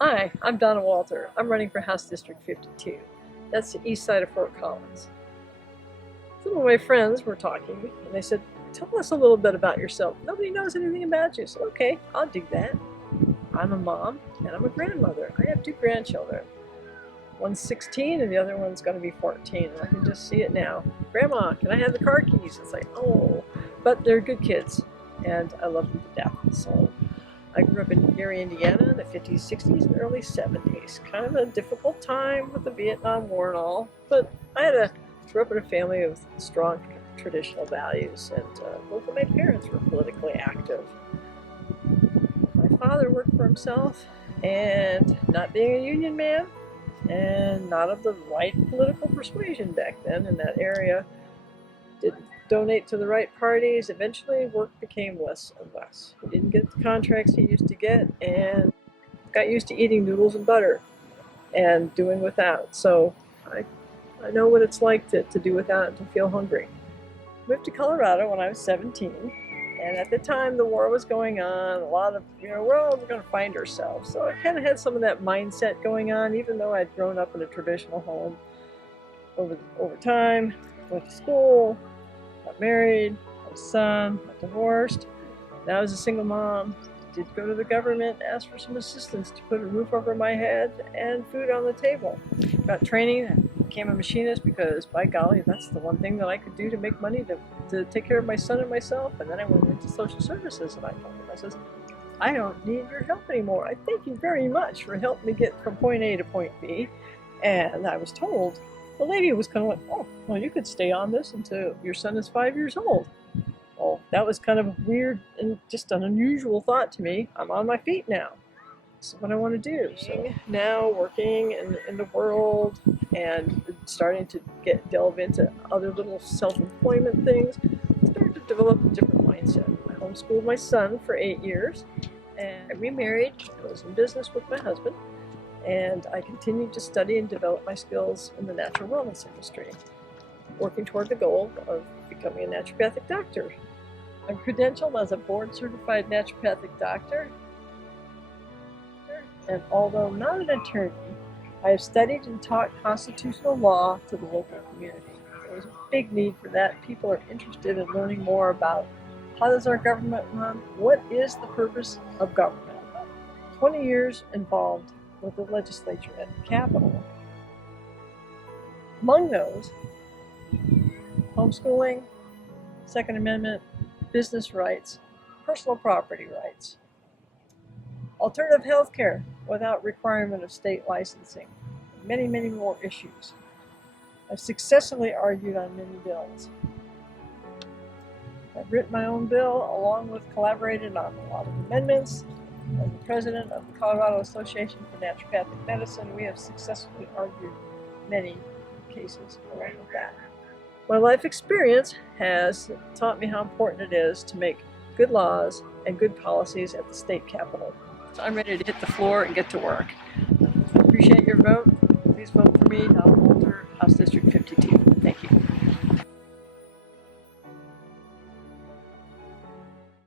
Hi, I'm Donna Walter. I'm running for House District 52. That's the east side of Fort Collins. Some of my friends were talking and they said, tell us a little bit about yourself. Nobody knows anything about you. So, okay, I'll do that. I'm a mom and I'm a grandmother. I have two grandchildren. One's 16 and the other one's going to be 14. And I can just see it now. Grandma, can I have the car keys? It's like, oh, but they're good kids and I love them to death. So I grew up in Gary, Indiana in the 50s, 60s, and early 70s. Kind of a difficult time with the Vietnam War and all, but grew up in a family of strong traditional values, and both of my parents were politically active. My father worked for himself, and not being a union man, and not of the right political persuasion back then in that area, didn't donate to the right parties. Eventually, work became less and less. He didn't get the contracts he used to get and got used to eating noodles and butter and doing without. So I know what it's like to do without and to feel hungry. Moved to Colorado when I was 17. And at the time, the war was going on. A lot of, we're all going to find ourselves. So I kind of had some of that mindset going on, even though I'd grown up in a traditional home. Over time, went to school, got married, had a son, got divorced. Now as a single mom, did go to the government, asked for some assistance to put a roof over my head and food on the table. Got training and became a machinist because, by golly, that's the one thing that I could do to make money to take care of my son and myself. And then I went into social services and I told them, I says, I don't need your help anymore. I thank you very much for helping me get from point A to point B. And I was told, the lady was kind of like, oh, well, you could stay on this until your son is 5 years old. Well, that was kind of a weird and just an unusual thought to me. I'm on my feet now. This is what I want to do. So now working in the world and starting to delve into other little self-employment things, started to develop a different mindset. I homeschooled my son for 8 years and I remarried. I was in business with my husband. And I continued to study and develop my skills in the natural wellness industry, working toward the goal of becoming a naturopathic doctor. I'm credentialed as a board-certified naturopathic doctor, and although not an attorney, I have studied and taught constitutional law to the local community. There's a big need for that. People are interested in learning more about how does our government run, what is the purpose of government. 20 years involved with the legislature at the Capitol. Among those, homeschooling, Second Amendment, business rights, personal property rights, alternative health care without requirement of state licensing, many, many more issues. I've successfully argued on many bills. I've written my own bill along with collaborated on a lot of amendments. As the president of the Colorado Association for Naturopathic Medicine, we have successfully argued many cases around that. My life experience has taught me how important it is to make good laws and good policies at the state capitol. So I'm ready to hit the floor and get to work. I appreciate your vote. Please vote for me, Donna Walter, House District 52. Thank you.